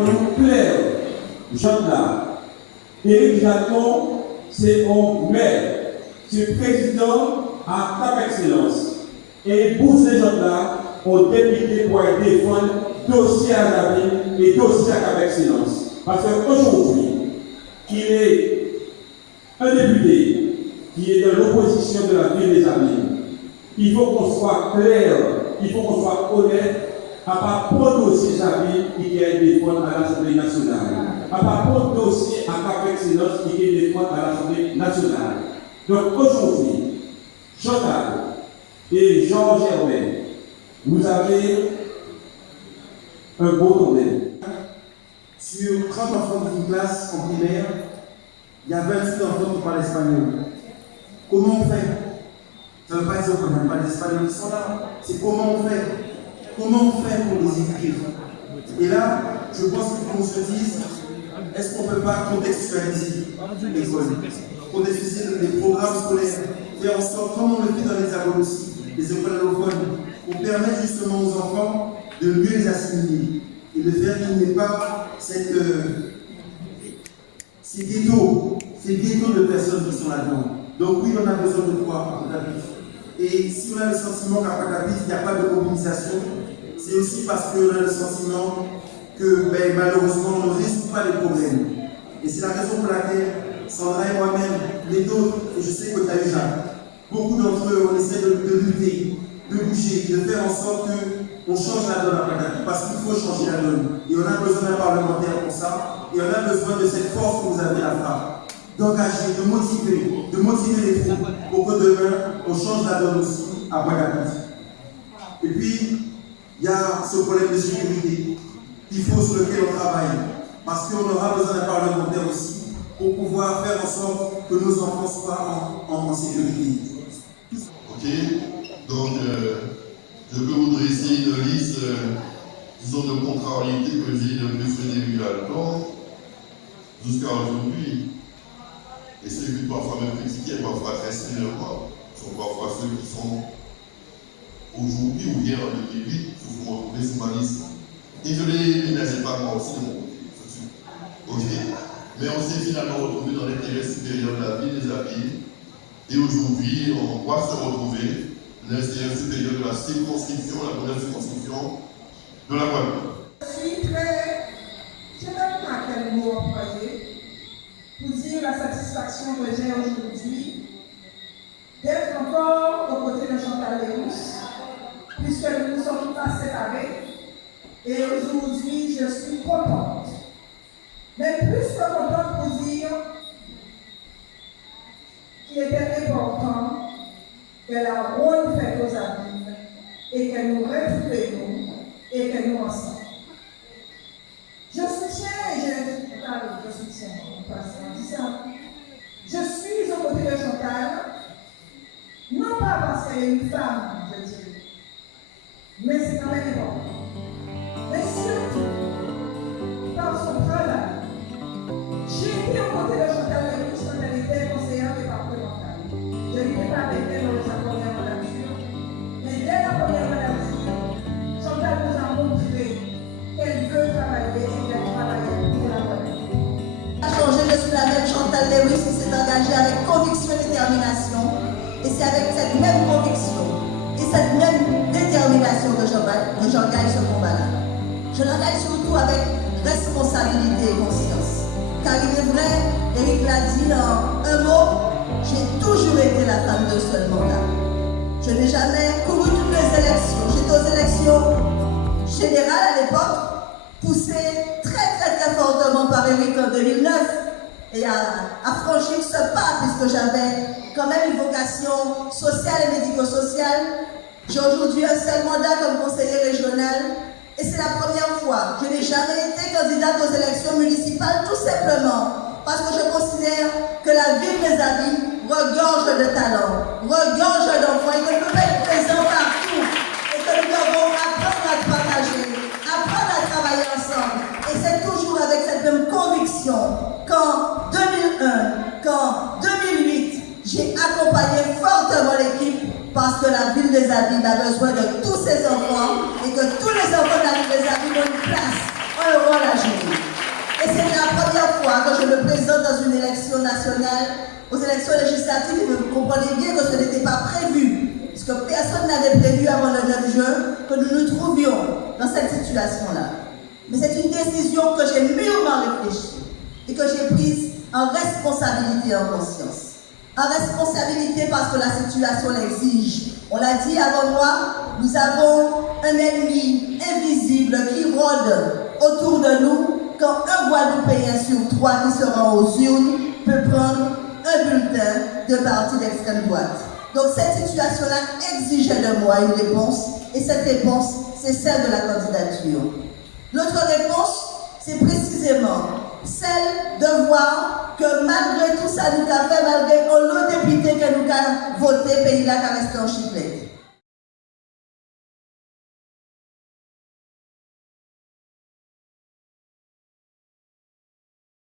on clair, Jean-Là. Éric Jaton, c'est un maire, c'est président à Cap Excellence. Et pour ces gens-là, on député pour défendre dossier à la ville et dossier à Cap Excellence. Parce qu'aujourd'hui, il est un député qui est dans l'opposition de la ville des Amis. Il faut qu'on soit clair, il faut qu'on soit honnête à propos de dossier Amis qui est défendu à l'Assemblée nationale. À propos de dossier à Cap Excellence qui est défendu à l'Assemblée nationale. Donc aujourd'hui, Chantal et Jean Germain, vous avez un beau problème. Sur 30 enfants d'une classe en primaire, il y a 28 enfants qui parlent espagnol. Comment on fait? Ça ne veut pas dire qu'on n'a pas d'espagnol qui sont là. C'est comment on fait? Comment on fait pour les écrire? Et là, je pense qu'il faut qu'on se dise, est-ce qu'on ne peut pas contextualiser l'école? Contextualiser les programmes scolaires, faire en sorte, comme on le fait dans les écoles aussi, les écoles allophones, pour permettre justement aux enfants de mieux les assimiler et de faire qu'il n'y ait pas ces ghettos de personnes qui sont là-dedans. Donc oui, on a besoin de quoi à Pointe-à-Pitre. Et si on a le sentiment qu'à Pointe-à-Pitre, il n'y a pas de mobilisation, c'est aussi parce qu'on a le sentiment que malheureusement, on ne résout pas les problèmes. Et c'est la raison pour laquelle Sandra et moi-même, les autres, et je sais que tu as eu Jacques, beaucoup d'entre eux, on essaie de lutter, de bouger, de faire en sorte qu'on change la donne à Pointe-à-Pitre, parce qu'il faut changer la donne. Et on a besoin d'un parlementaire pour ça, et on a besoin de cette force que vous avez à faire, d'engager, de motiver les troupes pour que demain, on change la donne aussi à Pointe-à-Pitre. Et puis, il y a ce problème de sécurité qu'il faut sur lequel on travaille, parce qu'on aura besoin d'un parlementaire aussi pour pouvoir faire en sorte que nos enfants soient en sécurité. Ok, donc je peux vous dresser une liste, disons, de contrariétés que j'ai depuis ce début à temps jusqu'à aujourd'hui. Et ceux qui parfois me critiquent, parfois très sévèrement, sont parfois ceux qui sont aujourd'hui ou hier en 2008, vous vous retrouvez sur ma liste. Et je ne les ménageais pas moi aussi de mon côté. Ok. Mais on s'est finalement retrouvé dans l'intérêt supérieur de la vie des amis. Et aujourd'hui, on doit se retrouver dans l'intérêt supérieur de la circonscription, la première circonscription de la Guadeloupe. Je suis très. Je ne sais pas quel mot employer pour dire la satisfaction que j'ai aujourd'hui d'être encore aux côtés de Chantal Léus, puisque nous nous sommes pas séparés. Et aujourd'hui, je suis contente. Mais plus que contente pour dire qu'il était important qu'elle a rôle fait aux amis et qu'elle nous retrouvons et qu'elle nous ensemble. Je soutiens, je suis aux côtés de Chantal, non pas parce qu'elle est une femme, je dirais, mais c'est quand même important. Mais surtout, par son travail. J'ai été aux côtés de Chantal Léus quand elle était conseillère départementale. Je n'étais pas avec elle dans sa première mandature, mais dès la première mandature, Chantal nous a montré qu'elle veut travailler et qu'elle travaille pour la Guadeloupe. A changé, je suis la même Chantal Léus qui s'est engagée avec conviction et détermination. Et c'est avec cette même conviction et cette même détermination que j'engage ce combat-là. Je l'engage surtout avec responsabilité et conscience. Car il est vrai, Éric l'a dit en un mot, j'ai toujours été la femme de seul mandat. Je n'ai jamais couru toutes les élections. J'étais aux élections générales à l'époque, poussée très fortement par Éric en 2009 et à franchir ce pas puisque j'avais quand même une vocation sociale et médico-sociale. J'ai aujourd'hui un seul mandat comme conseiller régional. Et c'est la première fois. Je n'ai jamais été candidate aux élections municipales, tout simplement parce que je considère que la ville des Amis regorge de talents, regorge d'enfants et que nous devons être présents partout et que nous devons apprendre à partager, apprendre à travailler ensemble. Et c'est toujours avec cette même conviction qu'en 2001, qu'en 2008, j'ai accompagné fortement l'équipe parce que la ville des Amis a besoin de tous ses enfants et que tous les enfants de la ville des Amis ont une place ont un rôle à jouer. Et c'est la première fois que je me présente dans une élection nationale, aux élections législatives, et vous comprenez bien que ce n'était pas prévu, puisque personne n'avait prévu avant le 9 juin que nous nous trouvions dans cette situation-là. Mais c'est une décision que j'ai mûrement réfléchie et que j'ai prise en responsabilité et en conscience. En responsabilité parce que la situation l'exige. On l'a dit avant moi, nous avons un ennemi invisible qui rôde autour de nous. Quand un Guadeloupéen sur 3 qui se rend aux urnes peut prendre un bulletin de parti d'extrême droite. Donc cette situation-là exigeait de moi une réponse, et cette réponse, c'est celle de la candidature. Notre réponse, c'est précisément celle de voir que malgré tout ça, nous avons fait, malgré le député que nous avons voté, pays-là qui resté en Chiplet.